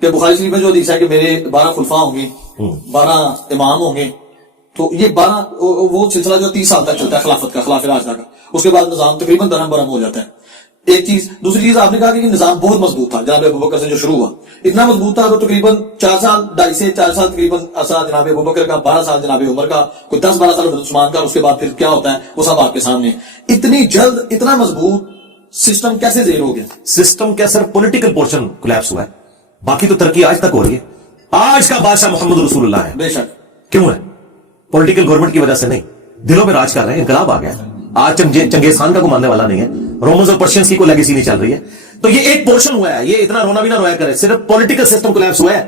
کہ بخاری شریف میں جو حدیث ہے کہ میرے 12 خلفاء ہوں گے، 12 امام ہوں گے، تو یہ 12 وہ سلسلہ جو 30 سال تک چلتا ہے خلافت کا، خلافت راشدہ کا، اس کے بعد نظام تقریباً درہم برہم ہو جاتا ہے. ایک چیز. دوسری چیز آپ نے کہا کہ یہ نظام بہت مضبوط تھا جناب ابوبکر سے جو شروع ہوا، اتنا مضبوط تھا تو تقریباً 4 سال 2.5 سے 4 سال تقریباً عرصہ جناب ابوبکر کا، 12 سال جناب عمر کا، کوئی 10-12 سال حضرت عثمان کا، اس کے بعد پھر کیا ہوتا ہے وہ سب آپ کے سامنے. اتنی جلد اتنا مضبوط سسٹم کیسے زیر ہو گیا؟ سسٹم کیا سر، پولیٹیکل پورشن کولیپس ہوا ہے، باقی تو ترقی آج تک ہو رہی ہے. آج کا بادشاہ محمد رسول اللہ ہے. بے شک. کیوں ہے؟ پولیٹیکل گورنمنٹ کی وجہ سے نہیں، دلوں میں راج کر رہے ہیں، انقلاب آ گیا ہے. آج چنگیز خان کا کوئی ماننے والا نہیں ہے، رومنز اور پرشینز کی کوئی لیگیسی نہیں چل رہی ہے. تو یہ ایک پورشن ہوا ہے، یہ اتنا رونا بھی نہ رویا کرے، صرف پولیٹیکل سسٹم کولیپس ہوا ہے.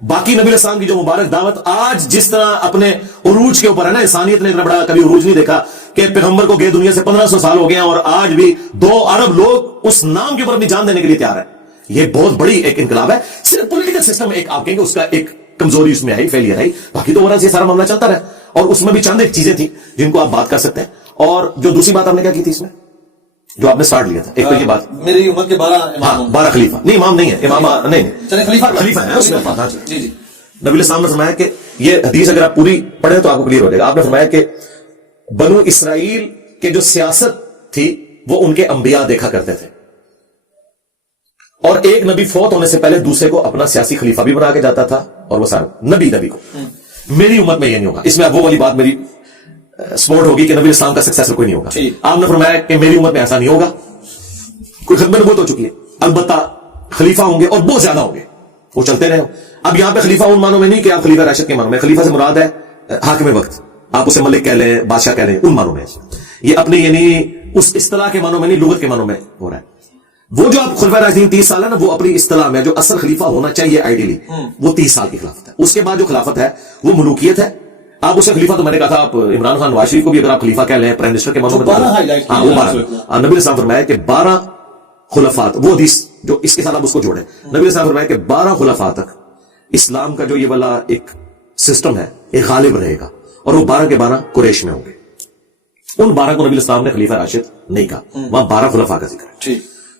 باقی نبی الاسلام کی جو مبارک دعوت آج جس طرح اپنے عروج کے اوپر ہے نا، انسانیت نے اتنا بڑا کبھی عروج نہیں دیکھا کہ پیغمبر کو گئے دنیا سے 1500 سال ہو گئے ہیں اور آج بھی 2 ارب لوگ اس نام کے اوپر اپنی جان دینے کے لیے تیار ہے. یہ بہت بڑی ایک انقلاب ہے. صرف پولیٹیکل سسٹم ایک آپ کہیں گے اس کا ایک کمزوری اس میں آئی، فیلئر آئی، باقی تو اوورآل یہ سارا معاملہ چلتا رہا. اور اس میں بھی چند ایک چیزیں تھیں جن کو آپ بات کر سکتے ہیں. اور جو دوسری بات آپ نے کیا کی تھی اس میں جو آپ نے سٹارٹ لیا تھا، ایک تو یہ بات میری امت کے 12 امام، 12 خلیفہ نہیں، امام نہیں ہے، امام نہیں، چلے خلیفہ ہے اس میں بات. ہاں جی جی. نبی الاسلام نے فرمایا کہ یہ حدیث اگر آپ پوری پڑھیں تو آپ کو کلیئر ہو جائے گا. آپ نے فرمایا کہ بنو اسرائیل کے جو سیاست تھی وہ ان کے انبیاء دیکھا کرتے تھے، اور ایک نبی فوت ہونے سے پہلے دوسرے کو اپنا سیاسی خلیفہ بھی بنا کے جاتا تھا، اور وہ سارا نبی کو. میری امت میں یہ نہیں ہوگا. اس میں اب وہ والی بات میری سپورٹ ہوگی کہ نبی اسلام کا سکسیسر کوئی نہیں ہوگا. آپ نے فرمایا کہ میری امت میں ایسا نہیں ہوگا. کوئی ختم نبوت ہو چکی ہے، البتہ خلیفہ ہوں گے اور بہت زیادہ ہوں گے، وہ چلتے رہے. اب یہاں پہ خلیفہ ان معنوں میں نہیں کہ آپ خلیفہ راشد کے معنوں میں، خلیفہ سے مراد ہے حاکم وقت، آپ اسے ملک کہہ لیں، بادشاہ کہہ لیں، ان معنوں میں. یہ اپنے یعنی اس اصطلاح کے معنوں میں نہیں، لغت کے معنوں میں ہو رہا ہے. وہ جو آپ خلفۂ راشدین 30 سال ہے نا، وہ اپنی اصطلاح میں جو اصل خلیفہ ہونا چاہیے آئیڈیلی وہ 30 سال کی خلافت ہے. اس کے بعد جو خلافت ہے وہ ملوکیت ہے. آپ اسے خلیفہ تو میں نے کہا تھا، آپ عمران خان نواز شریف کو بھی اگر آپ خلیفہ کہہ لیں، پرائم منسٹر کے معنوں میں، نبی الاسلام فرمایا کہ 12 خلفات، وہ حدیث جو اس کے ساتھ آپ اس کو جوڑیں، نبی الاسلام فرمایا کہ 12 خلفاء تک اسلام کا جو یہ والا ایک سسٹم ہے یہ غالب رہے گا، اور وہ 12 کے 12 قریش میں ہوں گے. ان 12 کو نبی الاسلام نے خلیفہ راشد نہیں کہا، وہاں 12 خلفاء کا ذکر ہے.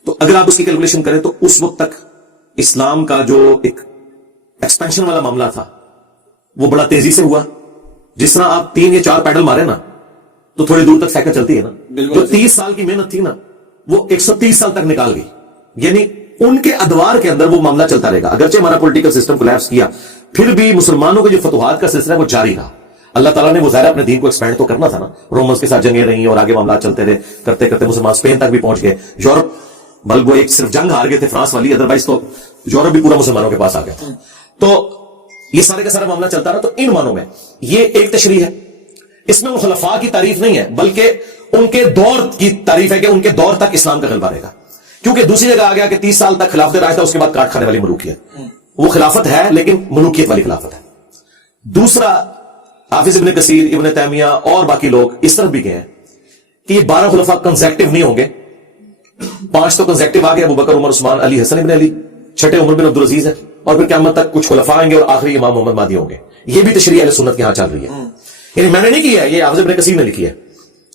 تو اگر آپ اس کی کیلکولیشن کریں تو اس وقت تک اسلام کا جو ایک ایکسپینشن والا معاملہ تھا وہ بڑا تیزی سے ہوا. جس طرح آپ 3 یا 4 پیڈل مارے نا تو تھوڑی دور تک سائیکل چلتی ہے نا. جو 30 سال کی محنت تھی نا وہ 130 سال تک نکال گئی. یعنی ان کے ادوار کے اندر وہ معاملہ چلتا رہے گا. اگرچہ ہمارا پولیٹیکل سسٹم کولیپس کیا، پھر بھی مسلمانوں کے جو فتوحات کا سلسلہ ہے وہ جاری رہا. اللہ تعالیٰ نے وہ ظاہر اپنے دین کو ایکسپینڈ تو کرنا تھا نا. رومنز کے ساتھ جنگیں رہیں اور آگے معاملات چلتے رہے، کرتے کرتے مسلمان اسپین تک بھی پہنچ گئے. یورپ بلکہ وہ ایک صرف جنگ ہار گئے تھے فرانس والی، ادروائز تو یورپ بھی پورا مسلمانوں کے پاس آ گیا تھا. تو یہ سارے کا سارا معاملہ چلتا رہا. تو ان معنوں میں یہ ایک تشریح ہے. اس میں وہ خلفاء کی تعریف نہیں ہے بلکہ ان کے دور کی تعریف ہے کہ ان کے دور تک اسلام کا غلبہ رہے گا. کیونکہ دوسری جگہ آ گیا کہ 30 سال تک خلافت راشدہ، اس کے بعد کاٹ کھانے والی ملوکیت. وہ خلافت ہے لیکن ملوکیت والی خلافت ہے. دوسرا، حافظ ابن کثیر، ابن تیمیہ اور باقی لوگ اس طرف بھی گئے ہیں کہ یہ 12 خلفاء کنزیکٹو نہیں ہوں گے. 5 تو کنزیکٹو آ گئے، ابوبکر، عمر، عثمان، علی، حسن ابن علی، چھٹے عمر بن عبدالعزیز ہے، اور پھر قیامت تک کچھ خلفاء آئیں گے اور آخری امام محمد مہدی ہوں گے. یہ بھی تشریح اہل سنت کے ہاں چل رہی ہے. یعنی میں نے نہیں کی ہے، یہ حافظ ابن کثیر نے لکھی ہے.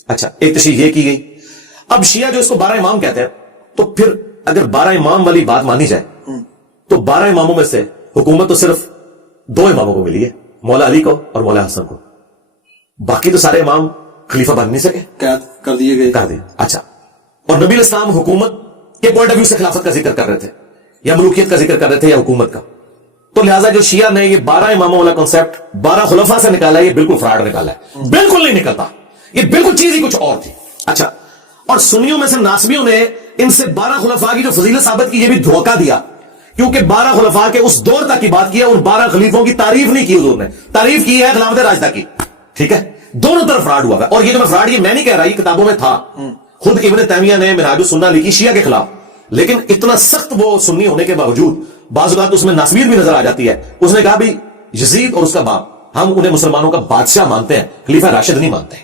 اچھا، ایک تشریح یہ کی گئی. اب شیعہ جو اس کو 12 امام کہتے ہیں، تو پھر اگر 12 امام والی بات مانی جائے تو 12 اماموں میں سے حکومت تو صرف 2 اماموں کو ملی ہے، مولا علی کو اور مولا حسن کو. باقی تو سارے امام خلیفہ بن نہیں سکے، کر دیے گئے. اچھا، اور نبی الاسلام حکومت کے پوائنٹ آف ویو سے خلافت کا ذکر کر رہے تھے یا ملوکیت کا ذکر کر رہے تھے یا حکومت کا. تو لہٰذا جو شیعہ نے یہ 12 اماموں والا کنسپٹ 12 خلفاء سے نکالا ہے، یہ بالکل فراڈ نکالا ہے. بالکل نہیں نکلتا، یہ بالکل چیز ہی کچھ اور تھی. اچھا، اور سنیوں میں سے ناسبیوں نے ان سے 12 خلفاء کی جو فضیلت ثابت کی یہ بھی دھوکہ دیا، کیونکہ 12 خلفاء کے اس دور تک کی بات کی ہے. ان 12 خلیفوں کی تعریف نہیں کی حضور نے، تعریف کی ہے خلافت راشدہ کی. ٹھیک ہے، دونوں طرف فراڈ ہوا ہے. اور یہ جو میں فراڈ یہ میں نہیں کہہ رہا، یہ کتابوں میں تھا. خود ابن تیمیہ نے منہاج السنہ لکھی شیعہ کے خلاف، لیکن اتنا سخت وہ سنی ہونے کے باوجود بعض اوقات اس میں ناسبیت بھی نظر آ جاتی ہے. اس نے کہا بھی یزید اور اس کا باپ، ہم انہیں مسلمانوں کا بادشاہ مانتے ہیں، خلیفہ راشد نہیں مانتے.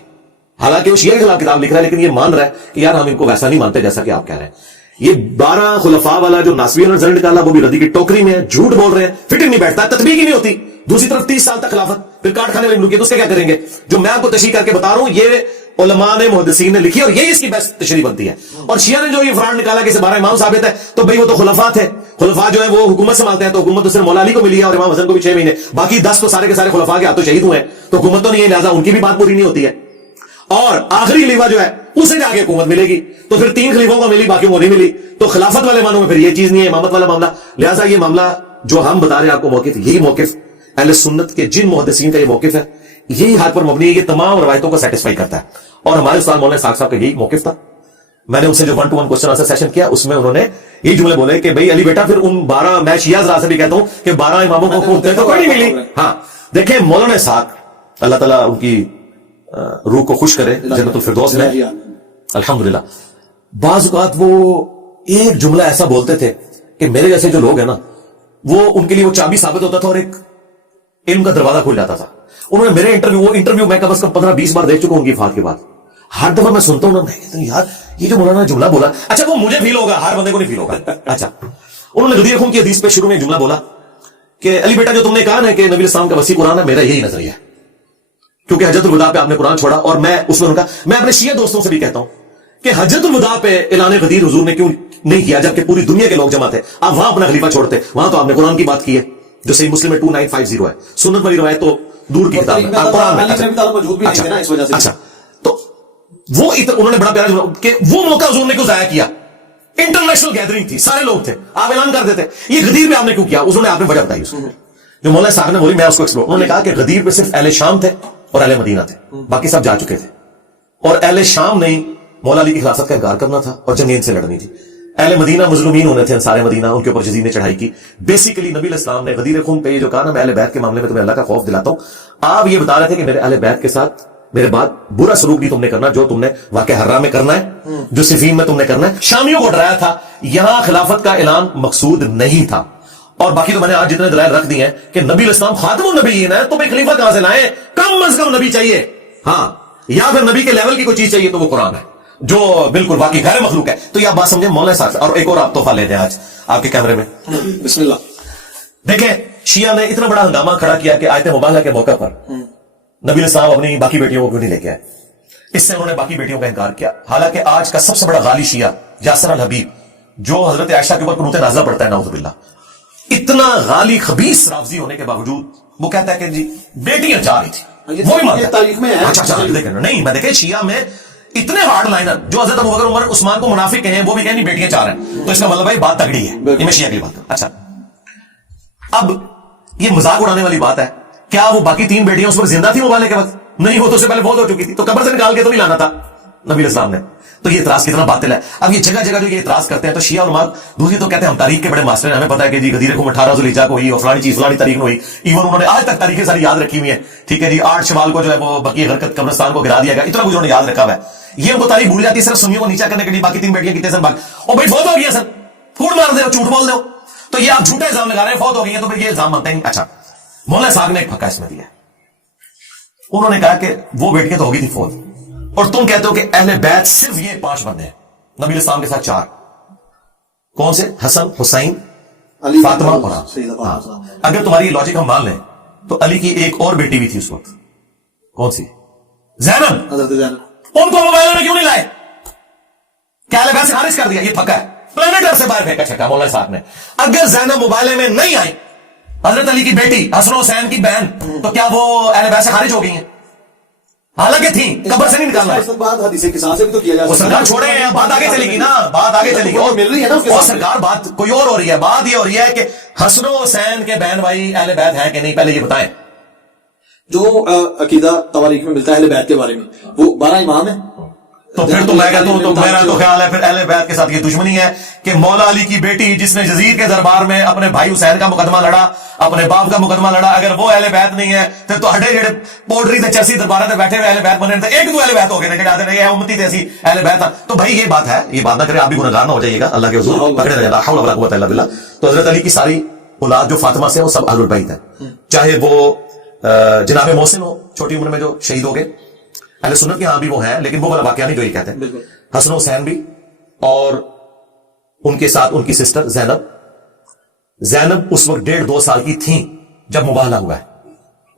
حالانکہ وہ شیعہ کے خلاف کتاب لکھ رہا ہے لیکن یہ مان رہا ہے کہ یار ہم ان کو ویسا نہیں مانتے جیسا کہ آپ کہہ رہے ہیں. یہ 12 خلفاء والا جو ناسبیوں نے رزلٹ نکالا وہ بھی ردی کی ٹوکری میں، جھوٹ بول رہے ہیں، فٹنگ نہیں بیٹھتا، تطبیق ہی نہیں ہوتی. دوسری طرف 30 سال تک خلافت پھر کاٹ کھانے والی ملوکیت اس کا کیا کریں گے؟ جو میں آپ کو تشریح کر کے بتا رہا ہوں یہ علماء نے محدثین نے لکھی اور یہی اس کی بیسٹ تشریح بنتی ہے. اور شیعہ نے جو یہ فران نکالا کہ 12 امام ثابت ہے تو بھئی وہ تو خلفاء تھے, خلفاء جو ہے وہ حکومت سنبھالتے ہیں, تو حکومت تو صرف مولا علی کو ملی ہے اور امام حسن کو بھی 6 مہینے, باقی 10 تو سارے کے سارے خلفاء کے ہاتھوں شہید ہوئے ہیں, تو حکومت تو نہیں ہے, لہٰذا ان کی بھی بات پوری نہیں ہوتی ہے. اور آخری خلیفہ جو ہے اسے جا کے حکومت ملے گی, تو پھر 3 خلیفوں کو ملی, باقیوں کو نہیں ملی, تو خلافت والے معنوں میں پھر یہ چیز نہیں ہے, امامت والا معاملہ. لہٰذا یہ معاملہ جو ہم بتا رہے ہیں آپ کو موقف, یہی موقف اہل سنت کے جن محدثین کا یہ موقف ہے, یہی ہاتھ پر مبنی ہے, یہ تمام روایتوں کو سیٹسفائی کرتا ہے. اور ہمارے استاد مولانا اسحاق صاحب کا یہی موقف تھا. میں نے ان سے جو 1-to-1 کوسچن آنسر سیشن کیا اس میں انہوں نے یہی جملے بولے کہ بھئی علی بیٹا پھر ان 12, میں شیعہ حضرات سے بھی کہتا ہوں کہ 12 اماموں کو حکومت تو کوئی نہیں ملی. ہاں دیکھیں مولانا اسحاق, اللہ تعالیٰ ان کی روح کو خوش کرے جنت الفردوس میں, الحمدللہ. بعض اوقات وہ ایک جملہ ایسا بولتے تھے کہ میرے جیسے جو لوگ ہیں نا, وہ ان کے لیے وہ چابی ثابت ہوتا تھا اور ایک علم کا دروازہ کھل جاتا تھا. انہوں نے میرے انٹرویو میں کم از کم 15-20 بار دیکھ چکا ہوں ان کی وفات کے بعد. ہر دفعہ میں سنتا ہوں نا, میں کہتا ہوں یار یہ جو مولانا جملہ بولا, اچھا وہ مجھے فیل ہوگا, ہر بندے کو نہیں فیل ہوگا. اچھا انہوں نے غدیر خون کی حدیث پہ شروع میں جملہ بولا کہ علی بیٹا جو تم نے کہا نا کہ نبی اسلام کا وسیع قرآن ہے, میرا یہی نظریہ ہے, کیونکہ حجۃ الوداع پہ آپ نے قرآن چھوڑا. اور میں اس میں ان کا, میں اپنے شیعہ دوستوں سے بھی کہتا ہوں کہ حجۃ الوداع پہ اعلان غدیر حضور نے کیوں نہیں کیا جبکہ پوری دنیا کے لوگ جمع تھے؟ آپ وہاں اپنا خلیفہ چھوڑتے, وہاں تو آپ نے قرآن کی بات کی ہے جو صحیح مسلم میں 2950 ہے. سنت والی روایت تو دور کی کتاب ہے, قرآن میں. اچھا تو وہ انہوں نے بڑا پیارا کہ وہ موقع حضور نے کیوں ضائع کیا؟ انٹرنیشنل گیدرنگ تھی, سارے لوگ تھے, آپ اعلان کر دیتے. یہ غدیر پہ آپ نے کیوں کیا؟ انہوں نے آپ نے وجہ بتائی. جو مولانا صاحب نے بولی میں اس کو ایکسپلور, انہوں نے کہا کہ غدیر پہ صرف اہل شام تھے اور اہل مدینہ تھے, باقی سب جا چکے تھے. اور اہل شام نہیں مولا علی کی خلافت کا انکار کرنا تھا اور جنگیں سے لڑنی تھی. اہل مدینہ مظلومین ہونے تھے, انصار مدینہ, ان کے اوپر یزید نے چڑھائی کی. بیسیکلی نبی علیہ السلام نے غدیر خون پہ یہ جو کہا نا, میں اہل بیت کے معاملے میں تمہیں اللہ کا خوف دلاتا ہوں, آپ یہ بتا رہے تھے کہ میرے اہل بیت کے ساتھ میرے بعد برا سلوک بھی تم نے کرنا, جو تم نے واقع حرہ میں کرنا ہے, جو صفین میں تم نے کرنا ہے. شامیوں کو ڈرایا تھا, یہاں خلافت کا اعلان مقصود نہیں تھا. اور باقی تو میں نے آج جتنے دلائل رکھ دی ہیں کہ نبی علیہ السلام خاتم النبیین ہے, تو بھائی خلیفہ کہاں سے لائیں؟ کم از کم نبی چاہیے, ہاں, یا پھر نبی کے لیول کی کوئی چیز چاہیے تو وہ قرآن ہے جو بالکل واقعی غیر مخلوق ہے. تو یہ آپ بات سمجھیں مولانا صاحب. اور ایک اور آپ تحفہ لے دیں آج آپ کے کیمرے میں, بسم اللہ. دیکھیں شیعہ نے اتنا بڑا ہنگامہ کھڑا کیا کہ آیت مبالغہ کے موقع پر نبی علیہ السلام اپنی باقی بیٹیوں کو کیوں نہیں لے کے آئے. اس سے انہوں نے باقی بیٹیوں کا انکار کیا. حالانکہ آج کا سب سے بڑا غالی شیعہ یاسر الحبیب, جو حضرت عائشہ کے اوپر قنوت نازلہ پڑھتا ہے, نعوذ باللہ, اتنا غالی خبیث رافضی ہونے کے باوجود وہ کہتا ہے کہ جی بیٹیاں چاہ رہی تھی, وہ بھی مانتا تاریخ میں ہے. اچھا دیکھیں نہیں, میں دیکھیں شیعہ میں اتنے ہارڈ لائنر جو حضرت ابوبکر عمر عثمان کو منافق کہیں, وہ بھی کہیں نہیں بیٹیاں چاہ رہے ہیں, تو اس کا مطلب بھائی بات تگڑی ہے. یہ میں شیعہ کی بات. اچھا اب یہ مذاق اڑانے والی بات ہے, کیا وہ باقی 3 بیٹیاں اس پر زندہ تھی مبالغے کے وقت؟ نہیں, وہ تو اس سے پہلے فوت ہو چکی تھی, تو قبر سے نکال کے تو نہیں لانا تھا نبی علیہ السلام نے. تو یہ اعتراض کتنا باطل ہے. اب یہ جگہ جگہ جو یہ اعتراض کرتے ہیں, تو شیعہ علماء دوسری تو کہتے ہیں ہم تاریخ کے بڑے ماسٹر ہیں, ہمیں پتا ہے کہ جی غدیر خون 18 ذوالحجہ کو ہوئی اور فلانی چیز فلانی تاریخ میں ہوئی. ایون انہوں نے آج تک تاریخیں ساری یاد رکھی ہوئی ہیں, ٹھیک ہے جی, 8 شوال کو جو ہے وہ بقیع غرقت قبرستان کو گرا دیا گیا, اتنا کچھ انہوں نے یاد رکھا ہوا ہے. یہ ان کو تاریخ بھول جاتی ہے صرف سنیوں کو نیچا کرنے کے لیے. باقی 3 بیٹیاں کتنے سن اور بھائی فوت ہو گئی سر, کوڑ مار دو, جھوٹ بول دو, تو یہ آپ جھوٹے الزام لگا رہے ہیں, فوت ہو گئی ہیں تو پھر یہ الزام مانتے ہیں. اچھا مولانا صاحب نے ایک پھکا اس میں دیا, انہوں نے کہا کہ وہ بیٹیاں تو ہوگی تھی فوت, اور تم کہتے ہو کہ اہل بیت صرف یہ 5 بندے ہیں, نبی علیہ السلام کے ساتھ 4, کون سے؟ حسن, حسین, فاطمہ اور آپ. اگر تمہاری لاجک ہم مان لیں تو علی کی ایک اور بیٹی بھی تھی اس وقت, کون سی؟ زینب. حضرت زینب. ان کو موبائل میں کیوں نہیں لائے؟ کیا اہل بیت سے خارج کر دیا؟ یہ پھکا ہے, پلانٹ سے باہر پھینکا چھکا مولانا صاحب نے. اگر زینب موبائل میں نہیں آئی, حضرت علی کی بیٹی, حسن حسین کی بہن, تو کیا وہ اہل بیت سے خارج ہو گئی ہیں؟ حالانکہ تھی, قبر سے نہیں نکالنا ہے. بات حدیث قصاص سے بھی تو کیا جا سکتا ہے. سرکار چھوڑے ہیں, بات آگے چلے گی نا, بات آگے چلے گی. اور مل رہی ہے نا اس کے اور ساتھ. سرکار بات کوئی اور ہو رہی ہے. بات یہ ہو رہی ہے کہ حسن و حسین کے بہن بھائی اہل بیت ہیں کہ نہیں, پہلے یہ بتائیں. جو عقیدہ تواریخ میں ملتا ہے اہل بیت کے بارے میں, وہ 12 امام ہیں. تو پھر تو میں کہتا ہوں, تو میرا تو خیال ہے پھر اہل بیت کے ساتھ یہ دشمنی ہے کہ مولا علی کی بیٹی جس نے یزید کے دربار میں اپنے بھائی حسین کا مقدمہ لڑا, اپنے باپ کا مقدمہ لڑا, اگر وہ اہل بیت نہیں ہے پھر تو ہڈے جڑے پوڈری تے چرسی دربار تے بیٹھے ہوئے اہل بیت بنے تھے, ایک دو اہل بیت ہو گئے جڑے آتے رہے امتی تے اسی اہل بیت. تو بھائی یہ بات ہے, یہ بات نہ کرے, آپ بھی گنہگار نہ ہو جائیے گا, اللہ کے حضور پکڑے رہے, لا حول ولا قوت الا باللہ. تو حضرت علی کی ساری اولاد جو فاطمہ سے وہ سب اہل البیت ہیں, چاہے وہ جناب محسن ہو چھوٹی عمر میں جو شہید ہو گئے, اہل سنت کے ہاں بھی وہ ہیں, لیکن وہ والا واقعہ نہیں جو یہ کہتے ہیں. حسن حسین بھی, اور ان کے ساتھ ان کی سسٹر زینب. زینب اس وقت 1.5-2 سال کی تھیں جب مباہلہ ہوا ہے,